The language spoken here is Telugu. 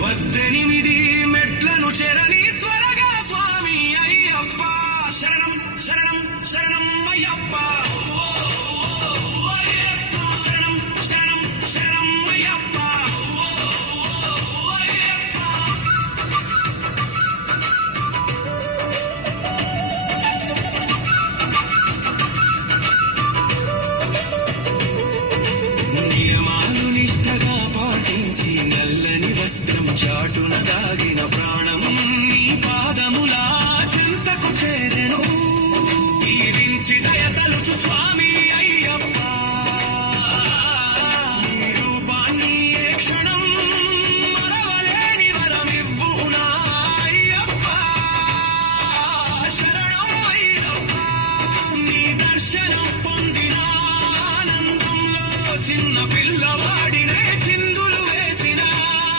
18 మెట్లను చేరని త్వరగా స్వామి అయ్యప్ప శరణం శరణం శరణం అయ్యప్ప శరణం శరణం శరణం అయ్యప్ప నియమాలు నిష్టగా పాటించి నల్లని వస్త్రం చాటున దాగిన